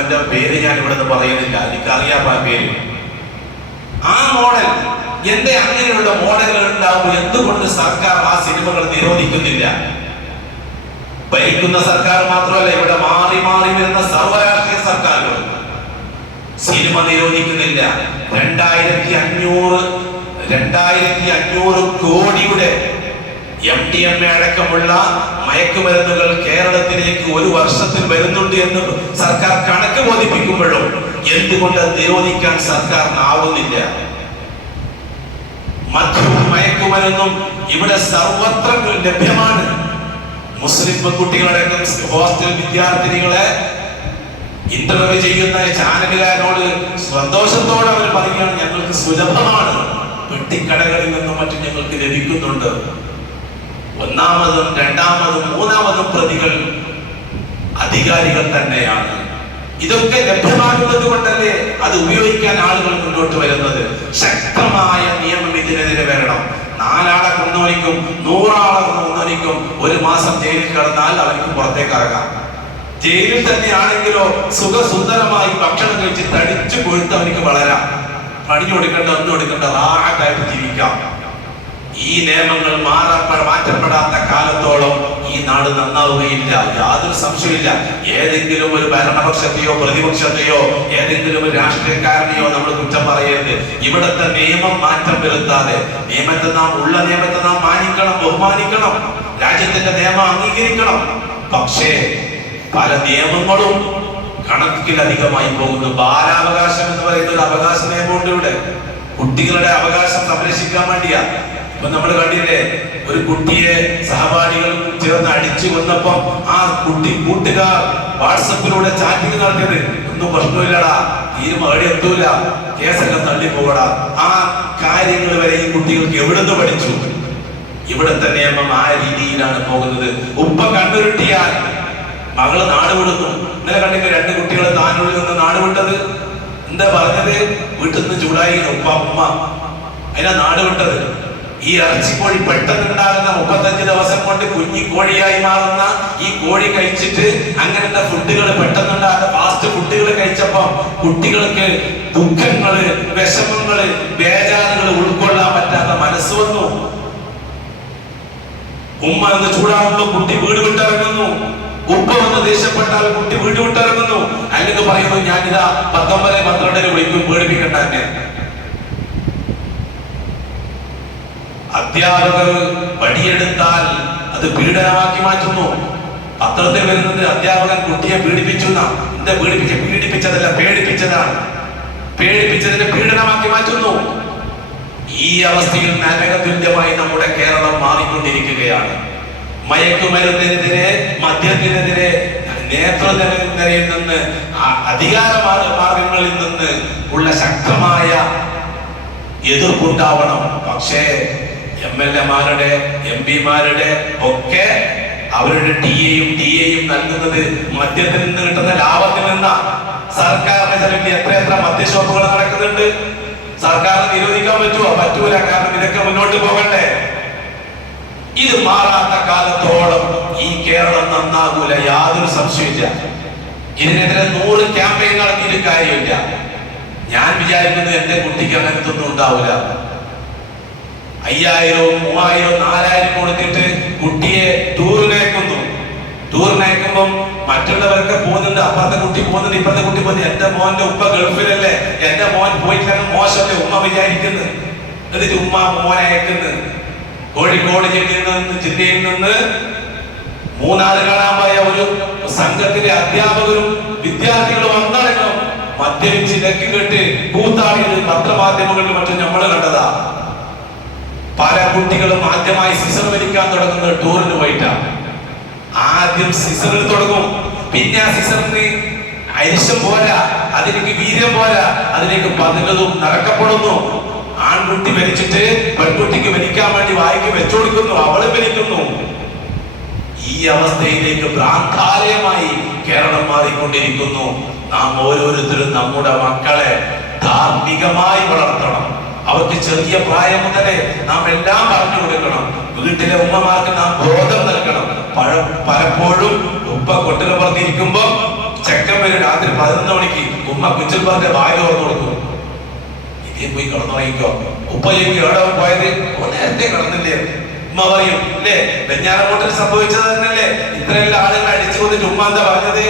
സിനിമന്റെ പേര് ഞാൻ ഇവിടെ പറയുന്നില്ല. എനിക്കറിയാം ആ പേര്. ആ മോഡൽ എന്റെ അങ്ങനെയുള്ള മോഡലുകൾ ഉണ്ടാകുമ്പോൾ എന്തുകൊണ്ട് സർക്കാർ ആ സിനിമകൾ നിരോധിക്കുന്നില്ല? ഭരിക്കുന്ന സർക്കാർ മാത്രമല്ല ഇവിടെ മാറി മാറി വരുന്ന സർവരാഷ്ട്രീയ സർക്കാരുകൾ സിനിമ നിരോധിക്കുന്നില്ല. രണ്ടായിരത്തി അഞ്ഞൂറ് രണ്ടായിരത്തി അഞ്ഞൂറ് കോടിയുടെ എം ടി എം എ അടക്കമുള്ള മയക്കുമരുന്നുകൾ കേരളത്തിലേക്ക് ഒരു വർഷത്തിൽ വരുന്നുണ്ട് എന്ന് സർക്കാർ കണക്ക് ബോധിപ്പിക്കുമ്പോഴും എന്തുകൊണ്ട് നിരോധിക്കാൻ സർക്കാരിനാവുന്നില്ല? മദ്യവും മയക്കുമരുന്നും ഇവിടെ സർവത്ര ലഭ്യമാണ്. മുസ്ലിം പെൺകുട്ടികളടക്കം ഹോസ്റ്റൽ വിദ്യാർത്ഥിനികളെ ഇന്റർവ്യൂ ചെയ്യുന്ന ചാനലുകാരോട് സന്തോഷത്തോടെ അവർ പറയുകയാണ് ഞങ്ങൾക്ക് സുലഭമാണ്. പെട്ടിക്കടകളിൽ നിന്നും മറ്റും ഞങ്ങൾക്ക് ലഭിക്കുന്നുണ്ട്. ഒന്നാമതും രണ്ടാമതും മൂന്നാമതും പ്രതികൾ അധികാരികൾ തന്നെയാണ്. ഇതൊക്കെ ലഭ്യമാകുന്നത് കൊണ്ടല്ലേ അത് ഉപയോഗിക്കാൻ ആളുകൾ മുന്നോട്ട് വരുന്നത്? ശക്തമായ നിയമം ഇതിനെതിരെ വരണം. നാലാളെ കൊന്നവനിക്കും നൂറാളെ കൊന്നവനിക്കും ഒരു മാസം ജയിലിൽ കിടന്നാൽ അവർക്ക് പുറത്തേക്ക് ഇറങ്ങാം. ജയിലിൽ തന്നെയാണെങ്കിലോ സുഖസുന്ദരമായി ഭക്ഷണം കഴിച്ച് തടിച്ചു കൊഴുത്ത് അവർക്ക് വളരാം. പണി കൊടുക്കേണ്ട ഒന്നും കൊടുക്കേണ്ട റാഹത്തായിട്ട് ജീവിക്കാം. ഈ നിയമങ്ങൾ മാറപ്പെ മാറ്റപ്പെടാത്ത കാലത്തോളം ഈ നാട് നന്നാവുകയില്ല. യാതൊരു സംശയമില്ല ഏതെങ്കിലും ഒരു ഭരണപക്ഷത്തെയോ പ്രതിപക്ഷത്തെയോ ഏതെങ്കിലും ഒരു രാഷ്ട്രീയക്കാരനെയോ നമ്മൾ കുറ്റം പറയരുത്. ഇവിടുത്തെ നിയമം മാറ്റം വരുത്താതെ നിയമത്തെ നാം ഉള്ള നിയമത്തെ നാം മാനിക്കണം ബഹുമാനിക്കണം. രാജ്യത്തിന്റെ നിയമം അംഗീകരിക്കണം. പക്ഷേ പല നിയമങ്ങളും കണക്കിലധികമായി പോകുന്നു. ബാലാവകാശം എന്ന് പറയുന്ന ഒരു അവകാശ നിയമമുണ്ട് ഇവിടെ. കുട്ടികളുടെ അവകാശം സംരക്ഷിക്കാൻ വേണ്ടിയാ. ഇപ്പൊ നമ്മൾ കണ്ടില്ലേ ഒരു കുട്ടിയെ സഹപാഠികൾ ചേർന്ന് അടിച്ചു കൊന്നപ്പം ആ കുട്ടി കൂട്ടുകാർ വാട്സപ്പിലൂടെ ചാറ്റിംഗ് നടത്തിയത് ഒന്നും പ്രശ്നമില്ലടാ തീരു മകടി എത്തൂല കേസൊക്കെ തള്ളി പോകടാ ആ കാര്യങ്ങൾ വരെ ഈ കുട്ടികൾക്ക് എവിടുന്ന് പഠിച്ചു? ഇവിടെ തന്നെ അമ്മ ആ രീതിയിലാണ് പോകുന്നത്. ഉപ്പ കണ്ടുരുട്ടിയാൽ മകൾ നാട് വിടുന്നു. ഇന്നലെ കണ്ടെങ്കിൽ രണ്ട് കുട്ടികൾ താനൂരിൽ നിന്ന് നാട് വിട്ടത്? എന്താ പറഞ്ഞത്? വീട്ടിൽ നിന്ന് ചൂടായി ഉപ്പ ഉമ്മ. അതിനാ നാട് വിട്ടത്. ഈ ഇറച്ചിക്കോഴി പെട്ടെന്നുണ്ടാകുന്ന മുപ്പത്തഞ്ച് ദിവസം കൊണ്ട് കുഞ്ഞി കോഴിയായി മാറുന്ന ഈ കോഴി കഴിച്ചിട്ട് അങ്ങനത്തെ ഫുഡുകൾ പെട്ടെന്നുണ്ടാകുന്ന ഫാസ്റ്റ് ഫുഡുകൾ കഴിച്ചപ്പോ കുട്ടികൾക്ക് ദുഃഖങ്ങൾ വിഷമങ്ങൾ ബേജാറുകൾ ഉൾക്കൊള്ളാൻ പറ്റാത്ത മനസ്സ് വന്നു. ഉമ്മ എന്ന് ചൂടാകുമ്പോ കുട്ടി വീട് വിട്ടിറങ്ങുന്നു. ഉപ്പ വന്ന് ദേഷ്യപ്പെട്ടാൽ കുട്ടി വീട് വിട്ടിറങ്ങുന്നു. അല്ലെങ്കിൽ പറയുന്നു ഞാനിതാ പത്തൊമ്പത് പന്ത്രണ്ടിന് വിളിക്കും പേടിപ്പിക്കണ്ട എന്നെ. അധ്യാപകർ വടിയെടുത്താൽ അത് പീഡനമാക്കി മാറ്റുന്നു. പത്രത്തിൽ വരുന്നത് അധ്യാപകൻ കുട്ടിയെ പീഡിപ്പിച്ചു എന്താ പീഡിപ്പിച്ച പീഡിപ്പിച്ചതല്ല പേടിപ്പിച്ചതാണ്. പേടിപ്പിച്ചതിനെ പീഡനമാക്കി മാറ്റുന്നു. ഈ അവസ്ഥയിൽ നരകതുല്യമായി നമ്മുടെ കേരളം മാറിക്കൊണ്ടിരിക്കുകയാണ്. മയക്കുമരുന്നിനെതിരെ മദ്യത്തിനെതിരെ നേതൃനിരയിൽ നിന്ന് അധികാര മാർഗങ്ങളിൽ നിന്ന് ഉള്ള ശക്തമായ എതിർപ്പുണ്ടാവണം. പക്ഷേ എം എൽ എമാരുടെ എം പിമാരുടെ ഒക്കെ അവരുടെ ടി എയും ടി എയും നൽകുന്നത് മദ്യത്തിൽ നിന്ന് കിട്ടുന്ന ലാഭത്തിൽ നിന്നാ. സർക്കാരിന്റെ ചെലവിൽ എത്ര എത്ര മദ്യഷോപ്പുകൾ നടക്കുന്നുണ്ട്. സർക്കാരിന് നിരോധിക്കാൻ പറ്റുമോ പറ്റൂല. കാരണം ഇതൊക്കെ മുന്നോട്ട് പോകണ്ടേ. ഇത് മാറാത്ത കാലത്തോളം ഈ കേരളം നന്നാകൂല. യാതൊരു സംശയമില്ല ഇതിനെതിരെ നൂറ് ക്യാമ്പയിൻ നടത്തിയിട്ട് കാര്യമില്ല. ഞാൻ വിചാരിക്കുന്നത് എന്റെ കുട്ടിക്ക് അങ്ങനത്തൊന്നും ഉണ്ടാവില്ല. അയ്യായിരവും മൂവായിരവും നാലായിരം കൊടുത്തിട്ട് കുട്ടിയെ ടൂറിനയക്കുന്നു ടൂറിനയക്കുമ്പം മറ്റുള്ളവരൊക്കെ പോകുന്നുണ്ട് അപ്പുറത്തെ കുട്ടി പോകുന്നുണ്ട് ഇപ്പുറത്തെ കുട്ടി പോകുന്നു എന്റെ മോന്റെ ഉപ്പ ഗൾഫിലല്ലേ? എന്റെ മോൻ പോയിട്ടാണ് മോശമല്ലേ ഉമ്മ വിചാരിക്കുന്നത് എന്നിട്ട് ഉമ്മ മോനെ അയക്കുന്നത് കോഴിക്കോട് ജില്ലയിൽ നിന്ന് ജില്ലയിൽ നിന്ന് മൂന്നാൽ കാണാമായ ഒരു സംഘത്തിലെ അധ്യാപകരും വിദ്യാർത്ഥികളും ഒന്നടങ്കം മദ്യപിച്ച് ലക്കി കെട്ട് കൂത്താടിയത് പത്രമാധ്യമങ്ങളിൽ മറ്റും നമ്മൾ കണ്ടതാ. പല കുട്ടികളും ആദ്യമായി സിസർ വലിക്കാൻ തുടങ്ങുന്നത് ടൂറിന് പോയിട്ടാണ് ആദ്യം സിസറിൽ തുടങ്ങും. പിന്നെ ആ സിസറിന് അരിശം പോരാ അതിലേക്ക് വീര്യം പോരാ അതിലേക്ക് പതിനതും നടക്കപ്പെടുന്നു. ആൺകുട്ടി വലിച്ചിട്ട് പെൺകുട്ടിക്ക് വലിക്കാൻ വേണ്ടി വായിക്ക് വെച്ചു കൊടുക്കുന്നു അവൾ വലിക്കുന്നു. ഈ അവസ്ഥയിലേക്ക് ഭ്രാന്താലയമായി കേരളം മാറിക്കൊണ്ടിരിക്കുന്നു. നാം ഓരോരുത്തരും നമ്മുടെ മക്കളെ ധാർമ്മികമായി വളർത്തണം. അവർക്ക് ചെറിയ പ്രായം മുതലേ നാം എല്ലാം പറഞ്ഞു കൊടുക്കണം. വീട്ടിലെ ഉമ്മമാർക്ക് നാം ബോധം നൽകണം. പഴ പലപ്പോഴും ഉപ്പ കൊട്ടിലപ്പുറത്തിരിക്കുമ്പോ ചെക്കൻ വരും രാത്രി പതിനൊന്ന് മണിക്ക്. ഉമ്മ കുഞ്ചൽപ്പാറിന്റെ വായ തുറന്നു കൊടുക്കും ഇതേ പോയി കിടന്നുറങ്ങിക്കോ ഉപ്പ ചോദിക്കും എവിടെ പോയത്? നേരത്തെ കിടന്നില്ലേ. ഉമ്മ പറയും അല്ലേ വെഞ്ഞാറമൂട്ടിൽ സംഭവിച്ചത് തന്നെയല്ലേ? ഇത്രയെല്ലാം ആളുകൾ അടിച്ചു കൊണ്ട് ഉമ്മ എന്താ പറഞ്ഞത്?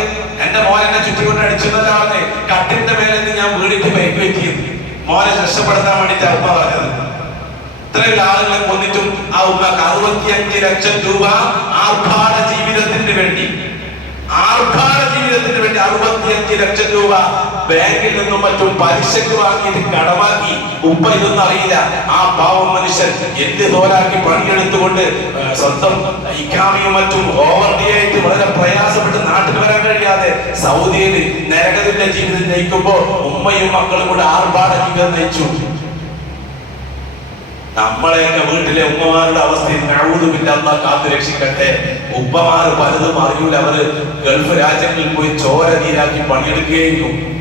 എന്റെ മോൻ എന്നെ ചുറ്റിക്കൊണ്ട് അടിച്ചു എന്നല്ല പറഞ്ഞത് കട്ടിന്റെ മേലെ ഞാൻ വീടിട്ട് ബൈക്ക് വെറ്റിയത് മോനെ രക്ഷപ്പെടുത്താൻ വേണ്ടിട്ട് ഉമ്മ പറഞ്ഞത്. ഇത്രയും ആളുകളെ കൊന്നിട്ടും ആ ഉമ്മക്ക് അറുപത്തിയഞ്ച് ലക്ഷം രൂപ ആർഭാട ജീവിതത്തിന് വേണ്ടി ആർഭാട ജീവിതത്തിന് വേണ്ടി അറുപത്തിയഞ്ച് ലക്ഷം രൂപ ബാങ്കിൽ നിന്നും മറ്റും പലിശക്ക് വാങ്ങിയിട്ട് കടമാക്കി. ഉപ്പ ഇതൊന്നും അറിയില്ല. ആ പാവം മനുഷ്യൻ എന്ത് തോലാക്കി പണിയെടുത്തുകൊണ്ട് സ്വന്തം ഇക്കാമിയും മറ്റും ഓവർ ഡേ ആയിട്ട് വളരെ കഴിയാതെ സൗദിയിൽ നരകത്തിന്റെ ജീവിതം നയിക്കുമ്പോ ഉമ്മയും മക്കളും കൂടെ ആർഭാട ജീവിതം നയിച്ചു. നമ്മളെയൊക്കെ വീട്ടിലെ ഉമ്മമാരുടെ അവസ്ഥയിൽ നഴുതുമില്ലാത്ത കാത്തു രക്ഷിക്കട്ടെ. ഉപ്പമാർ പലതും അറിയൂല. അവർ ഗൾഫ് രാജ്യങ്ങളിൽ പോയി ചോര നീരാക്കി പണിയെടുക്കുകയും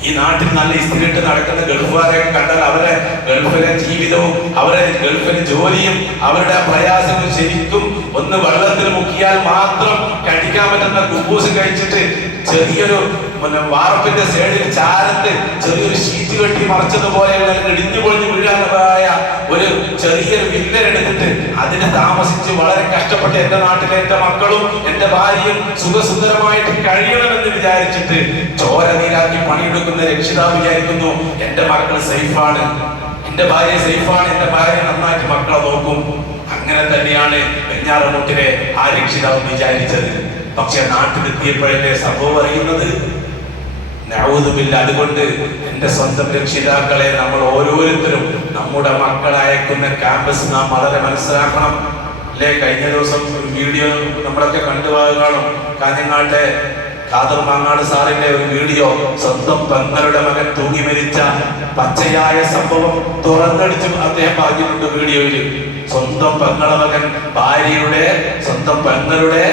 ഈ നാട്ടിൽ നല്ല ഇസ്തിരിട്ട് നടക്കുന്ന ഗൾഫുകാരെ കണ്ടാൽ അവരെ ഗൾഫിലെ ജീവിതവും അവരെ ഗൾഫിലെ ജോലിയും അവരുടെ പ്രയാസവും ശരിക്കും ഒന്ന് വെള്ളത്തിൽ മുക്കിയാൽ മാത്രം കഴിക്കാൻ പറ്റുന്ന കഴിച്ചിട്ട് ചെറിയൊരു വാർപ്പിന്റെ സൈഡിൽ ചാരത്ത് ചെറിയൊരു ഷീറ്റ് കെട്ടി മറച്ചതുപോലെയുള്ള ഇടിഞ്ഞു പൊളിഞ്ഞു വീഴാനുള്ളതായ ഒരു ചെറിയൊരു വില്ലൻ അതിനെ താമസിച്ച് വളരെ കഷ്ടപ്പെട്ട് എന്റെ നാട്ടിലെ എന്റെ മക്കളും എന്റെ ഭാര്യയും സുഖസുന്ദരമായിട്ട് കഴിയണമെന്ന് വിചാരിച്ചിട്ട് ചോര നീരാക്കി പണിയെടുക്കുന്ന രക്ഷിതാവ് വിചാരിക്കുന്നു എന്റെ മക്കൾ സേഫാണ്. എന്റെ ഭാര്യ സേഫാണ്. എന്റെ ഭാര്യ നന്നായിട്ട് മക്കളെ നോക്കും. അങ്ങനെ തന്നെയാണ് വെഞ്ഞാറമൂട്ടിലെ ആ രക്ഷിതാവ് വിചാരിച്ചത്. പക്ഷെ നാട്ടിലെത്തിയപ്പോഴല്ലേ സംഭവം അറിയുന്നത്? നൗദുബില്ല അതുകൊണ്ട് എന്റെ സ്വന്തം രക്ഷിതാക്കളെ നമ്മൾ ഓരോരുത്തരും നമ്മുടെ മക്കളെ അയക്കുന്ന ക്യാമ്പസ് നാം വളരെ മനസ്സിലാക്കണം. അല്ലേ? കഴിഞ്ഞ ദിവസം ഒരു വീഡിയോ നമ്മളൊക്കെ കണ്ടു കാണും. കാഞ്ഞങ്ങാട്ടെ ഖാദർ മാങ്ങാട് സാറിന്റെ ഒരു വീഡിയോ. സ്വന്തം പെങ്ങളുടെ മകൻ തൂങ്ങി മരിച്ച പച്ചയായ സംഭവം തുറന്നടിച്ചും അദ്ദേഹം പറഞ്ഞിട്ടുണ്ട് വീഡിയോയിൽ. സ്വന്തം പെങ്ങളെ മകൻ ഭാര്യയുടെ സ്വന്തം പെങ്ങളുടെ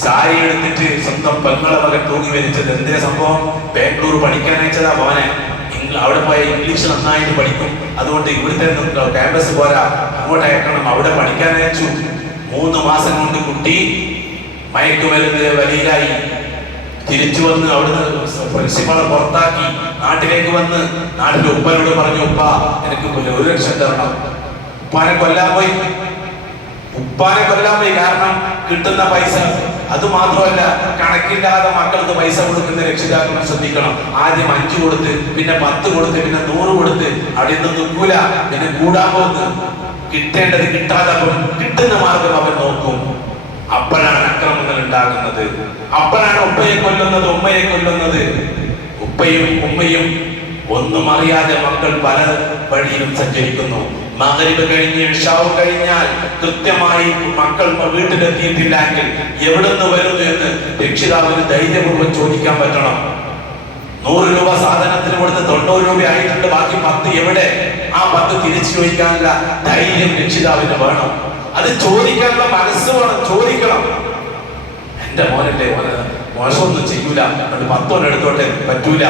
സാരി എടുത്തിട്ട് സ്വന്തം പെങ്ങളെ മകൻ തൂങ്ങി വരിച്ചത് എന്തേ സംഭവം? ബാംഗ്ലൂർ പഠിക്കാൻ അയച്ചതാ ഇംഗ്ല- അവിടെ പോയ ഇംഗ്ലീഷ് നന്നായിട്ട് പഠിക്കും. അതുകൊണ്ട് ഇവിടുത്തെ ക്യാമ്പസ് പോരാ. അങ്ങോട്ട് അയക്കണം. അവിടെ പഠിക്കാൻ അയച്ചു. മൂന്ന് മാസം കൊണ്ട് കുട്ടി മയക്കുമരുന്ന് വലിയിലായി തിരിച്ചു വന്ന് അവിടുന്ന് പ്രിൻസിപ്പാളെ പുറത്താക്കി. നാട്ടിലേക്ക് വന്ന് നാട്ടിലെ ഉപ്പനോട് പറഞ്ഞു ഉപ്പ എനിക്ക് ഒരു ലക്ഷം തരണം. ഉപ്പാനെ കൊല്ലാൻ പോയി. ഉപ്പാനെ കൊല്ലാൻ പോയി. കാരണം കിട്ടുന്ന പൈസ അത് മാത്രമല്ല കണക്കില്ലാതെ മക്കൾക്ക് പൈസ കൊടുക്കുന്ന രക്ഷിതാക്കൾ ശ്രദ്ധിക്കണം. ആദ്യം അഞ്ചു കൊടുത്ത് പിന്നെ പത്ത് കൊടുത്ത് പിന്നെ നൂറ് കൊടുത്ത്. അവിടെ നിന്ന് നിൽക്കൂല. പിന്നെ കൂടാൻ പോകുന്നു കിട്ടേണ്ടത് കിട്ടാതെ കിട്ടുന്ന മാർഗം അവൻ നോക്കും. അപ്പോഴാണ് അക്രമങ്ങൾ ഉണ്ടാകുന്നത്. അപ്പോഴാണ് ഉപ്പയെ കൊല്ലുന്നത് ഉമ്മയെ കൊല്ലുന്നത്. ഉപ്പയും ഉമ്മയും ഒന്നും അറിയാതെ മക്കൾ പല വഴിയിലും സഞ്ചരിക്കുന്നു. മകരിബ് കഴിഞ്ഞ് ഇഷാവ് കഴിഞ്ഞാൽ കൃത്യമായി മക്കൾ വീട്ടിലെത്തിയിട്ടില്ല എങ്കിൽ എവിടുന്ന് വരുന്നു എന്ന് രക്ഷിതാവിന് ധൈര്യപൂർവം ചോദിക്കാൻ പറ്റണം. നൂറ് രൂപ സാധനത്തിന് കൊടുത്ത് തൊണ്ണൂറ് രൂപ ആയിട്ടുണ്ട് ബാക്കി പത്ത് എവിടെ? ആ പത്ത് തിരിച്ചു ചോദിക്കാനുള്ള ധൈര്യം രക്ഷിതാവിന് വേണം. അത് ചോദിക്കാനുള്ള മനസ്സ് വേണം ചോദിക്കണം. എന്റെ മോനല്ലേ മോനെ മോശമൊന്നും ചെയ്യൂല. പത്തോടെ എടുത്തോട്ടെ പറ്റൂല.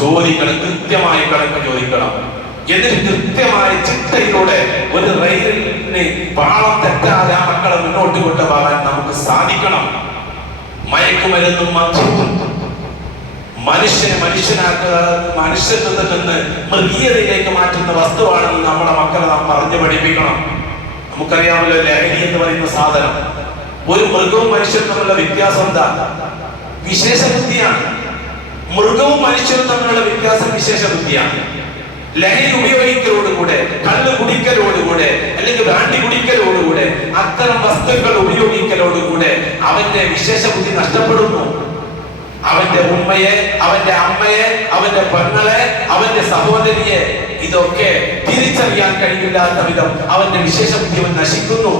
ചോദിക്കണം കൃത്യമായി കണക്ക് ചോദിക്കണം. എന്നിട്ട് കൃത്യമായ ചിട്ടയിലൂടെ ഒരു റെയിലിനെ പാളം തെറ്റാതെ ആ മക്കളെ മുന്നോട്ട് കൊണ്ടുപോകാൻ നമുക്ക് സാധിക്കണം. മയക്കുമരുന്നും മദ്യവും മനുഷ്യനെ മനുഷ്യനാക്കുക മനുഷ്യത്വത്തിൽ നിന്ന് മൃഗീയതയിലേക്ക് മാറ്റുന്ന വസ്തുവാണെന്ന് നമ്മുടെ മക്കളെ നാം പറഞ്ഞു പഠിപ്പിക്കണം. നമുക്കറിയാമല്ലോ ലഹരി എന്ന് പറയുന്ന സാധനം. ഒരു മൃഗവും മനുഷ്യനും തമ്മിലുള്ള വ്യത്യാസം എന്താ? വിശേഷ ബുദ്ധിയാണ് മൃഗവും മനുഷ്യനും തമ്മിലുള്ള വ്യത്യാസം വിശേഷ ബുദ്ധിയാണ് ലഹരി ഉപയോഗിക്കലോടുകൂടെ കള്ള് കുടിക്കലോടുകൂടെ അല്ലെങ്കിൽ ബ്രാണ്ടി കുടിക്കലോടുകൂടെ അത്തരം വസ്തുക്കൾ ഉപയോഗിക്കലോടുകൂടെ അവന്റെ വിശേഷ ബുദ്ധി നഷ്ടപ്പെടുന്നു. അവന്റെ ഉമ്മയെ അവന്റെ അമ്മയെ അവന്റെ പെങ്ങളെ അവന്റെ സഹോദരിയെ ഇതൊക്കെ തിരിച്ചറിയാൻ കഴിയില്ലാത്ത വിധം അവന്റെ വിശേഷ ബുദ്ധി അവൻ നശിക്കുന്നു.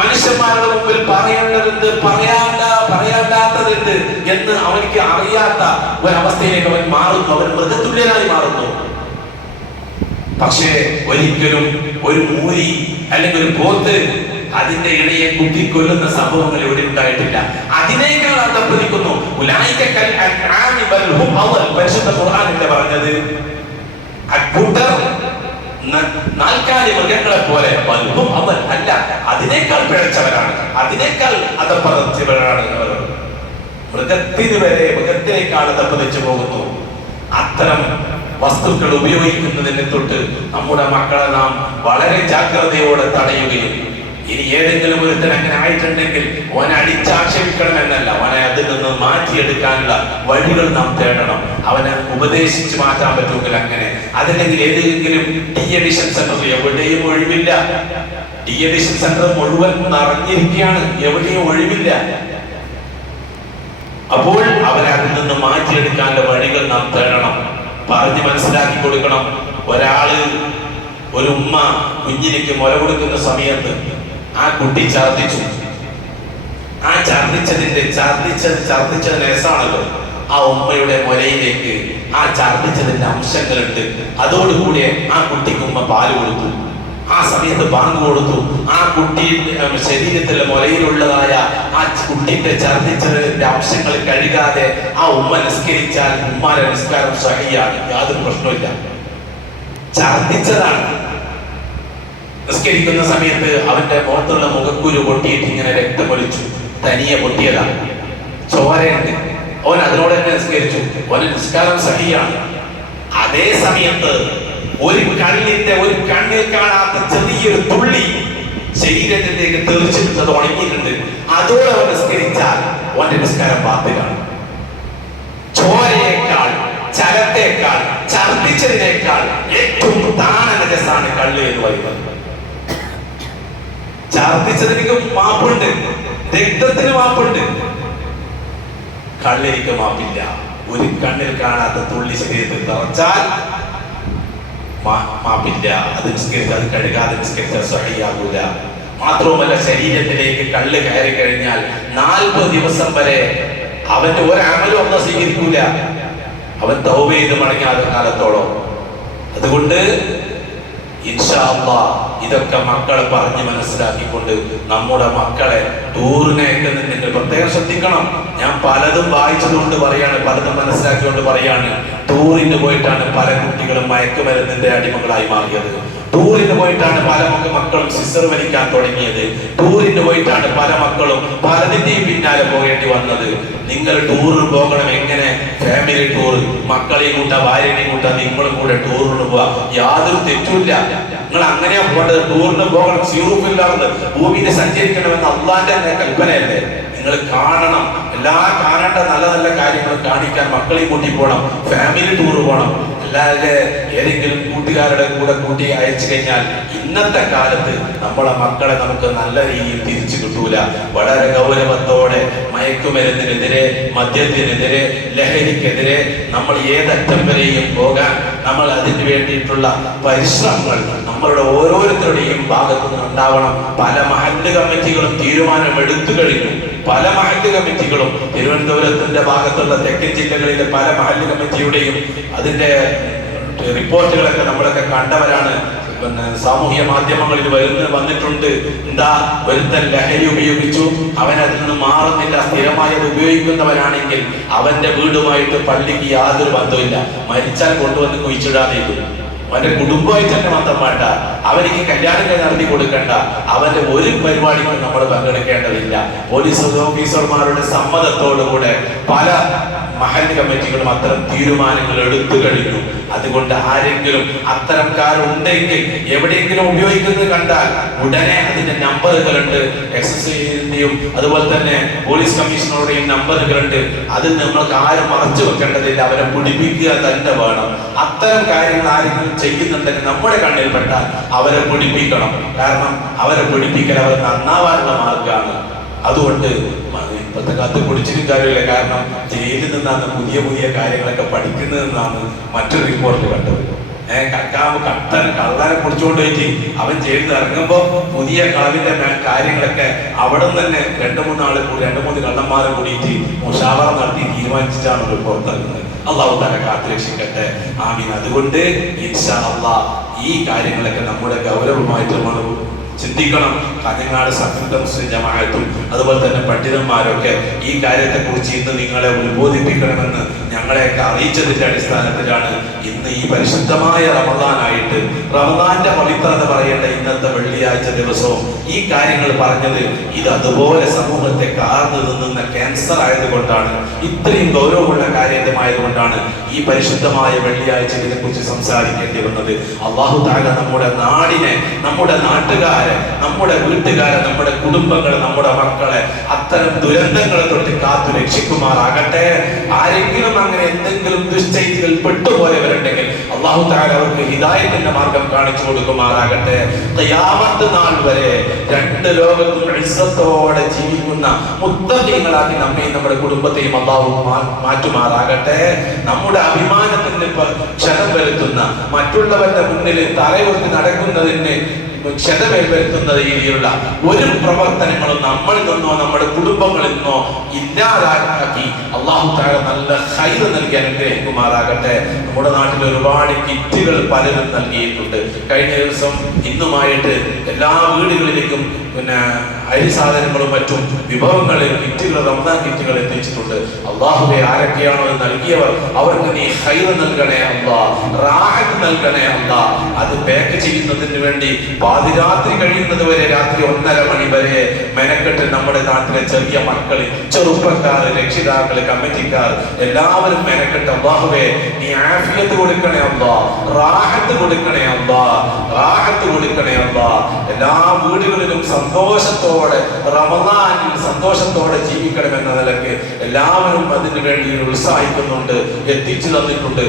മനുഷ്യന്മാരുടെ മുമ്പിൽ പറയേണ്ടതെന്ത് പറയാണ്ട പറയാണ്ടാത്തതെന്ത് എന്ന് അവനിക്ക് അറിയാത്ത ഒരവസ്ഥയിലേക്ക് അവൻ മാറുന്നു. അവൻ മൃഗതുല്യനായി മാറുന്നു. പക്ഷേ ഒരിക്കലും ഒരു മൂരി അല്ലെങ്കിൽ ഒരു പോത്ത് അതിന്റെ ഇടയെ കുത്തിക്കൊല്ലുന്ന സംഭവങ്ങൾ ഇവിടെ ഉണ്ടായിട്ടില്ല. അതിനേക്കാൾ അവൽ പരിശുദ്ധ ഖുർആനിലെ പറഞ്ഞത്? അക്കൂട്ടർ നാൽക്കാലി മൃഗങ്ങളെ പോലെ വലുതും അവൻ അല്ല അതിനേക്കാൾ പിഴച്ചവരാണ് അതിനേക്കാൾ അധപ്പതച്ചവരാണ് അവർ മൃഗത്തിന് വരെ മൃഗത്തിനേക്കാൾ അതപ്പതിച്ചു പോകുന്നു. അത്തരം വസ്തുക്കൾ ഉപയോഗിക്കുന്നതിനെ തൊട്ട് നമ്മുടെ മക്കളെ നാം വളരെ ജാഗ്രതയോടെ തടയുകയും ഇനി ഏതെങ്കിലും ഒരുത്തൻ അങ്ങനെ ആയിട്ടുണ്ടെങ്കിൽ ഓനെ അടിച്ചാക്ഷേപിക്കണം എന്നല്ല. ഓനെ അതിൽ നിന്ന് മാറ്റിയെടുക്കാനുള്ള വഴികൾ നാം തേടണം. അവനെ ഉപദേശിച്ച് മാറ്റാൻ പറ്റുമെങ്കിൽ അങ്ങനെ. അതല്ലെങ്കിൽ ഏതെങ്കിലും ഡി എഡിഷൻ സെന്റർ എവിടെയും ഒഴിവില്ല. ഡി എഡിഷൻ സെന്റർ മുഴുവൻ നിറഞ്ഞിരിക്കുകയാണ്. എവിടെയും ഒഴിവില്ല. അപ്പോൾ അവരെ അതിൽ നിന്ന് മാറ്റിയെടുക്കാനുള്ള വഴികൾ നാം തേടണം. പറഞ്ഞ് മനസ്സിലാക്കി കൊടുക്കണം. ഒരാൾ ഒരു ഉമ്മ കുഞ്ഞിലേക്ക് മുല കൊടുക്കുന്ന സമയത്ത് ആ കുട്ടി ഛർദിച്ചു ആ ഛർദിച്ചതിന്റെ ഛർദിച്ചത് ഛർദിച്ചത് രസമാണല്ലോ ആ ഉമ്മയുടെ മുലയിലേക്ക് ആ ഛർദിച്ചതിന്റെ അംശങ്ങളുണ്ട്. അതോടുകൂടി ആ കുട്ടിക്ക് ഉമ്മ പാൽ കൊടുത്തു. ആ സമയത്ത് ബാങ്ക് കൊടുത്തു. ആ കുട്ടിയുടെ ശരീരത്തിലെ മുലയിലുള്ളതായ ആ കുട്ടിന്റെ ഛർദിച്ചതിന്റെ അംശങ്ങൾ കഴുകാതെ ആ ഉമ്മ നിസ്കരിച്ചാൽ ഉമ്മാരെ നിസ്കാരം സഹിയാണ്. യാതൊരു പ്രശ്നമില്ല ഛർദിച്ചതാണ് നിസ്കരിക്കുന്ന സമയത്ത് അവന്റെ മുഖത്തുള്ള മുഖക്കുരു പൊട്ടിയിട്ട് ഇങ്ങനെ രക്തമൊലിച്ചു തനിയെ പൊട്ടിയതാണ് ചോരയുണ്ട്. അവൻ അതിനോട് തന്നെ നിസ്കരിച്ചു. അവന് നിസ്കാരം സഹിയാണ്. അതേ സമയത്ത് ഒരു കണ്ണിന്റെ ഒരു കണ്ണിൽ കാണാത്ത ചെറിയൊരു തുള്ളി ശരീരത്തിലേക്ക് തെറിച്ചിട്ട് അത് ഉണങ്ങിയിട്ടുണ്ട്. അതോടെ അവൻ നിസ്കരിച്ചാൽ അവന്റെ നിസ്കാരം ബാത്തിലാണ് ചോരയേക്കാൾ ചരത്തേക്കാൾ ഛർദിച്ചതിനേക്കാൾ ഏറ്റവും താണ രസാണ് കള്ള് എന്ന് പറയുന്നത്. ഛർദിച്ചതിന് മാപ്പുണ്ട്. രക്തത്തിന് മാപ്പുണ്ട്. കള്ളേക്ക് മാപ്പില്ല. ഒരു കണ്ണിൽ കാണാത്ത തുള്ളി ശരീരത്തിൽ തറച്ചാൽ മാപ്പില്ല. അത് നിസ്കരിച്ച് അത് കഴുകാതെ നിസ്കരിച്ചാൽ സഹിയാകൂല മാത്രവുമല്ല ശരീരത്തിലേക്ക് കള്ള് കയറി കഴിഞ്ഞാൽ നാൽപ്പത് ദിവസം വരെ അവന്റെ ഒരമലും ഒന്നും സ്വീകരിക്കൂല. അവൻ തൗബ ചെയ്ത് മടങ്ങാതെ കാലത്തോളം. അതുകൊണ്ട് ഇൻഷാ അള്ളാ ഇതൊക്കെ മക്കളെ പറഞ്ഞ് മനസ്സിലാക്കിക്കൊണ്ട് നമ്മുടെ മക്കളെ ടൂറിനയക്കുന്നുണ്ടെങ്കിൽ പ്രത്യേകം ശ്രദ്ധിക്കണം. ഞാൻ പലതും വായിച്ചതുകൊണ്ട് പറയാണ് പലതും മനസ്സിലാക്കിക്കൊണ്ട് പറയാണ്. ടൂറിന് പോയിട്ടാണ് പല കുട്ടികളും മയക്കുമരുന്നിന്റെ അടിമകളായി മാറിയത്. ടൂറിന് പോയിട്ടാണ് പല മക്കളും സിസർ വലിക്കാൻ തുടങ്ങിയത്. ടൂറിന് പോയിട്ടാണ് പല മക്കളും പലതിന്റെയും പിന്നാലെ പോകേണ്ടി വന്നത്. നിങ്ങൾ ടൂറിന് പോകണം എങ്ങനെ? ഫാമിലി ടൂർ മക്കളെയും കൂട്ട ഭാര്യനെയും കൂട്ട നിങ്ങളും കൂടെ ടൂറിന് പോവാ. യാതൊരു തെറ്റുമില്ല. നിങ്ങൾ അങ്ങനെയാ പോകേണ്ടത്. ടൂറിന് പോകണം. സീറൂപ്പില്ലാതെ ഭൂമിയിൽ സഞ്ചരിക്കണമെന്ന് അള്ളാന്റെ കൽപ്പനയല്ലേ? നിങ്ങൾ കാണണം. എല്ലാ കാണേണ്ട നല്ല നല്ല കാര്യങ്ങൾ കാണിക്കാൻ മക്കളെയും കൂട്ടി പോകണം ഫാമിലി ടൂർ പോകണം അല്ലാതെ ഏതെങ്കിലും കൂട്ടുകാരുടെ കൂടെ കൂട്ടി അയച്ചു കഴിഞ്ഞാൽ ഇന്നത്തെ കാലത്ത് നമ്മളെ മക്കളെ നമുക്ക് നല്ല രീതിയിൽ തിരിച്ചു കിട്ടൂല. വളരെ ഗൗരവത്തോടെ മയക്കുമരുന്നിനെതിരെ മദ്യത്തിനെതിരെ ലഹരിക്കെതിരെ നമ്മൾ ഏതറ്റം വരെയും പോകാൻ നമ്മൾ അതിന് വേണ്ടിയിട്ടുള്ള പരിശ്രമങ്ങൾ നമ്മളുടെ ഓരോരുത്തരുടെയും ഭാഗത്തു നിന്നുണ്ടാവണം പല മഹല്ല് കമ്മിറ്റികളും തീരുമാനം എടുത്തു കഴിഞ്ഞു. പല മഹല്ല് കമ്മിറ്റികളും തിരുവനന്തപുരത്തിന്റെ ഭാഗത്തുള്ള തെക്കൻ ജില്ലകളിലെ പല മഹല്ല് കമ്മിറ്റിയുടെയും അതിന്റെ റിപ്പോർട്ടുകളൊക്കെ നമ്മളൊക്കെ കണ്ടവരാണ്. പിന്നെ സാമൂഹ്യ മാധ്യമങ്ങളിൽ വരുന്ന വന്നിട്ടുണ്ട്. എന്താ ഒരുത്തൻ ലഹരി ഉപയോഗിച്ചു. അവൻ അതിൽ നിന്ന് മാറുന്നില്ല സ്ഥിരമായി അത് ഉപയോഗിക്കുന്നവരാണെങ്കിൽ അവന്റെ വീടുമായിട്ട് പള്ളിക്ക് യാതൊരു ബന്ധമില്ല മരിച്ചാൽ കൊണ്ടുവന്ന് കുഴിച്ചിടാതെ. അവന്റെ കുടുംബമായി തന്നെ മാത്രം വേണ്ട അവനിക്ക് കല്യാണം നടത്തി കൊടുക്കണ്ട അവന്റെ ഒരു പരിപാടിക്കും നമ്മൾ പങ്കെടുക്കേണ്ടതില്ല. പോലീസ് ഓഫീസർമാരുടെ സമ്മതത്തോടുകൂടെ പല മഹൽ കമ്മിറ്റികളും അത്തരം തീരുമാനങ്ങൾ എടുത്തു കഴിഞ്ഞു. അതുകൊണ്ട് ആരെങ്കിലും അത്തരംകാരുണ്ടെങ്കിൽ എവിടെയെങ്കിലും ഉപയോഗിക്കുന്നത് കണ്ടാൽ ഉടനെ അതിന്റെ നമ്പറുകളുണ്ട് എസ് എസ് ഐന്റെയും അതുപോലെ തന്നെ പോലീസ് കമ്മീഷണറുടെയും നമ്പറുകളുണ്ട് അത് നമ്മൾക്ക് ആരും മറച്ചു വെക്കേണ്ടതില്ല. അവരെ പിടിപ്പിക്കുക തന്നെ വേണം. അത്തരം കാര്യങ്ങൾ ആരെങ്കിലും ചെയ്യുന്നുണ്ടെങ്കിൽ നമ്മുടെ കണ്ണിൽ പെട്ടാൽ അവരെ പിടിപ്പിക്കണം. കാരണം അവരെ പിടിപ്പിക്കൽ അവർ നന്നാവാനുള്ള മാർഗമാണ് അതുകൊണ്ട് ഇപ്പോഴത്തെ കാത്ത് പൊടിച്ചിട്ട് കാര്യമില്ല. കാരണം ജയിലിൽ നിന്നാണ് പുതിയ പുതിയ കാര്യങ്ങളൊക്കെ പഠിക്കുന്നതെന്നാണ് മറ്റൊരു റിപ്പോർട്ടിൽ കണ്ടത്. കക്കാവ് കട്ടൻ കള്ളനെ കുടിച്ചുകൊണ്ട് പോയിട്ട് അവൻ ചെയ്ത് ഇറങ്ങുമ്പോ പുതിയ കളവിന്റെ കാര്യങ്ങളൊക്കെ അവിടെ തന്നെ രണ്ടു മൂന്നാൾ കൂടി രണ്ടു മൂന്ന് കള്ളന്മാരെ കൂടിയിട്ട് മുഷാവറ നടത്തി തീരുമാനിച്ചിട്ടാണ് ഒരു പുറത്തിറങ്ങുന്നത് അള്ളാഹു തന്നെ കാത്തു രക്ഷിക്കട്ടെ ആമീൻ. അതുകൊണ്ട് ഈ കാര്യങ്ങളൊക്കെ നമ്മുടെ ഗൗരവമായിട്ട് നമ്മൾ ചിന്തിക്കണം. കാഞ്ഞങ്ങാട് സംയുക്ത മുസ്ലിം ജമാഅത്തും അതുപോലെ തന്നെ പണ്ഡിതന്മാരൊക്കെ ഈ കാര്യത്തെക്കുറിച്ച് ഇന്ന് നിങ്ങളെ ഉത്ബോധിപ്പിക്കണമെന്ന് ഞങ്ങളെയൊക്കെ അറിയിച്ചതിന്റെ അടിസ്ഥാനത്തിലാണ് ഇന്ന് ഈ പരിശുദ്ധമായ റമദാനായിട്ട് റമദാന്റെ പവിത്രത പറയേണ്ട ഇന്നത്തെ വെള്ളിയാഴ്ച ദിവസവും ഈ കാര്യങ്ങൾ പറഞ്ഞത് ഇത് അതുപോലെ സമൂഹത്തെ കാർന്നു നിന്നുന്ന ക്യാൻസർ ആയതുകൊണ്ടാണ്. ഇത്രയും ഗൗരവമുള്ള കാര്യമായതുകൊണ്ടാണ് ഈ പരിശുദ്ധമായ വെള്ളിയാഴ്ച ഇതിനെ കുറിച്ച് സംസാരിക്കേണ്ടി വന്നത്. അള്ളാഹു താല നമ്മുടെ നാടിനെ നമ്മുടെ നാട്ടുകാരെ നമ്മുടെ വീട്ടുകാരെ നമ്മുടെ കുടുംബങ്ങളെ നമ്മുടെ മക്കളെ അത്തരം ദുരന്തങ്ങളെ തൊട്ട് കാത്തു രക്ഷിക്കുമാറാകട്ടെ. ആരെങ്കിലും അങ്ങനെ എന്തെങ്കിലും ദുശ്ചൈതികൾ പെട്ടുപോയവരുണ്ടെങ്കിൽ അള്ളാഹു താര അവർക്ക് ഹിതായത്തിന്റെ മാർഗം കാണിച്ചു കൊടുക്കുമാറാകട്ടെ. തയ്യാമത്ത് നാൾ വരെ രണ്ട് ലോകത്തും ഇസ്സത്തോടെ ജീവിക്കുന്ന മുത്തങ്ങളാക്കി നമ്മയും നമ്മുടെ കുടുംബത്തെയും അള്ളാഹു മാറ്റുമാറാകട്ടെ. നമ്മുടെ അഭിമാനത്തിന് ക്ഷണം വരുത്തുന്ന മറ്റുള്ളവരുടെ മുന്നിൽ തലയുറത്തി നടക്കുന്നതിന് ക്ഷതമേൽ വരുത്തുന്ന രീതിയിലുള്ള ഒരു പ്രവർത്തനങ്ങളും നമ്മളിൽ നിന്നോ നമ്മുടെ കുടുംബങ്ങളിൽ നിന്നോ ഇല്ലാതാക്കി അള്ളാഹു താഴെ നല്ല ഹൈറ് നൽകി അനുഗ്രഹിക്കുമാറാകട്ടെ. നമ്മുടെ നാട്ടിൽ ഒരുപാട് കിറ്റുകൾ പലരും നൽകിയിട്ടുണ്ട്. കഴിഞ്ഞ ദിവസം ഇന്നുമായിട്ട് എല്ലാ വീടുകളിലേക്കും പിന്നെ അരി സാധനങ്ങളും മറ്റും വിഭവങ്ങളിൽ കിറ്റുകൾ റംസാൻ കിറ്റുകൾ എത്തിച്ചിട്ടുണ്ട്. അള്ളാഹുബെ ആരൊക്കെയാണോ നൽകിയവർ അവർക്ക് നീ ഹൈർ നൽകണേ അള്ളാ റാഹത്ത് നൽകണേ അള്ളാ. അത് പാക്ക് ചെയ്യുന്നതിന് വേണ്ടി പാതിരാത്രി കഴിയുന്നത് വരെ രാത്രി ഒന്നര മണി വരെ മെനക്കെട്ട് നമ്മുടെ നാട്ടിലെ ചെറിയ മക്കൾ ചെറുപ്പക്കാർ രക്ഷിതാക്കൾ കമ്മിറ്റിക്കാർ എല്ലാവരും മെനക്കെട്ട് അള്ളാഹുബെ നീ ആഫിയത്ത് കൊടുക്കണേ അള്ളാ റാഹത്ത് കൊടുക്കണേ അള്ളാ റാഹത്ത് കൊടുക്കണേ അള്ളാ. എല്ലാ വീടുകളിലും സന്തോഷത്തോടെ റമദാനിൽ സന്തോഷത്തോടെ ജീവിക്കണം എന്ന നിലയ്ക്ക് എല്ലാവരും അതിനു വേണ്ടി ഉത്സാഹിക്കുന്നുണ്ട് എത്തിച്ചു തന്നിട്ടുണ്ട്.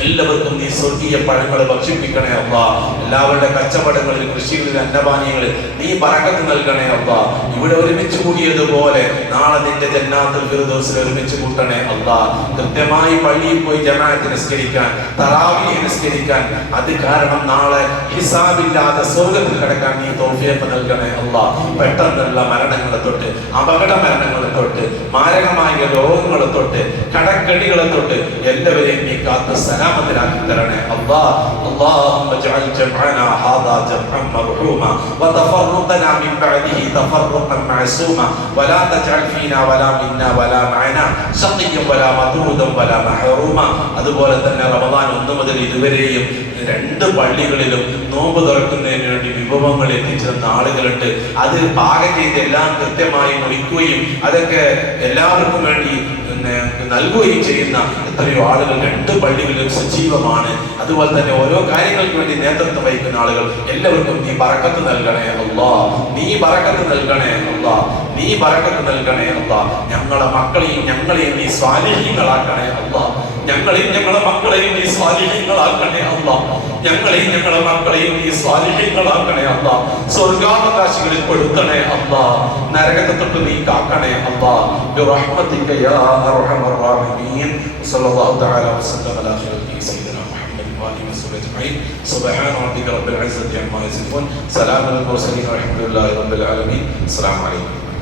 എല്ലാവർക്കും നീ സ്വർഗീയ പഴങ്ങൾ ഭക്ഷിപ്പിക്കണേ അമ്മ എല്ലാവരുടെ കച്ചവടങ്ങളിൽ കൃഷികളിൽ അന്നപാനീയങ്ങളിൽ നീ പറക്കത്ത് നൽകണേ അമ്മ ഇവിടെ ഒരുമിച്ച് കൂടിയതുപോലെ നാളെ നിന്റെ ജന്നാത്തിൽ ദിവസം ഒരുമിച്ച് കൂട്ടണേ അല്ല കൃത്യമായി പള്ളിയിൽ പോയി ജമാഅത്ത് നിസ്കരിക്കാൻ തറാവി നിസ്കരിക്കാൻ അത് കാരണം നാളെ ഹിസാബില്ലാതെ സ്വർഗത്തിൽ കിടക്കാൻ നീ തോഫിയപ്പ് നൽകണേ അല്ല പെട്ടെന്നുള്ള മരണങ്ങളെ തൊട്ട് അപകട മരണങ്ങളെ തൊട്ട് മാരകമായ രോഗങ്ങളെ തൊട്ട് കടക്കടികളെ തൊട്ട് എല്ലാവരെയും നീ കാത്ത് സലാമത്തിലാക്കി തരണേ അല്ലാ اللهم اجعل جمعنا هذا جمعا مرحوما وتفرقنا من بعده تفرقا معصوما ولا تجعل فينا ولا منا ولا معنا شقيا ولا مطرودا ولا محروما അതുപോലെ തന്നെ റമദാൻ ഒന്ന് മുതൽ ഇതുവരെയും രണ്ട് പള്ളികളിലും നോമ്പ് തുറക്കുന്നതിന് വേണ്ടി വിഭവങ്ങൾ എത്തിച്ചു തന്ന ആളുകളുണ്ട് അത് പാകം ചെയ്ത് എല്ലാം കൃത്യമായി മുറിക്കുകയും അതൊക്കെ എല്ലാവർക്കും വേണ്ടി പിന്നെ നൽകുകയും ചെയ്യുന്ന എത്രയോ ആളുകൾ രണ്ട് പള്ളികളിലും സജീവമാണ്. അതുപോലെ തന്നെ ഓരോ കാര്യങ്ങൾക്ക് വേണ്ടി നേതൃത്വം വഹിക്കുന്ന ആളുകൾ എല്ലാവർക്കും നീ പറക്കത്ത് നൽകണേ അല്ലാ നീ പറക്കത്ത് നൽകണേ അല്ലാ നീ പറക്കത്ത് നൽകണേ അല്ലാ ഞങ്ങളെ മക്കളെയും ഞങ്ങളെയും നീ സ്വാലിഹീങ്ങളാക്കണേ അല്ലാ ഞങ്ങളെയും ഞങ്ങളെ മക്കളെയും നീ സ്വാലിഹീങ്ങളാക്കണേ അല്ലാ ഞങ്ങളെയും ഞങ്ങളെ മക്കളെയും നീ സ്വാലിഹീങ്ങളാക്കണേ അല്ലാ സ്വർഗാവകാശികളിൽ പെടുത്തണേ അല്ലാ നരകത്തെ തൊട്ട് നീ കാക്കണേ അല്ലാ برحمتك يا ارحم الراحمين صلى الله تعالى وسلم على خير سيدنا محمد واله وصحبه اجمعين سبحان ربك رب العزه عما يصفون سلام على المرسلين والحمد لله رب العالمين السلام عليكم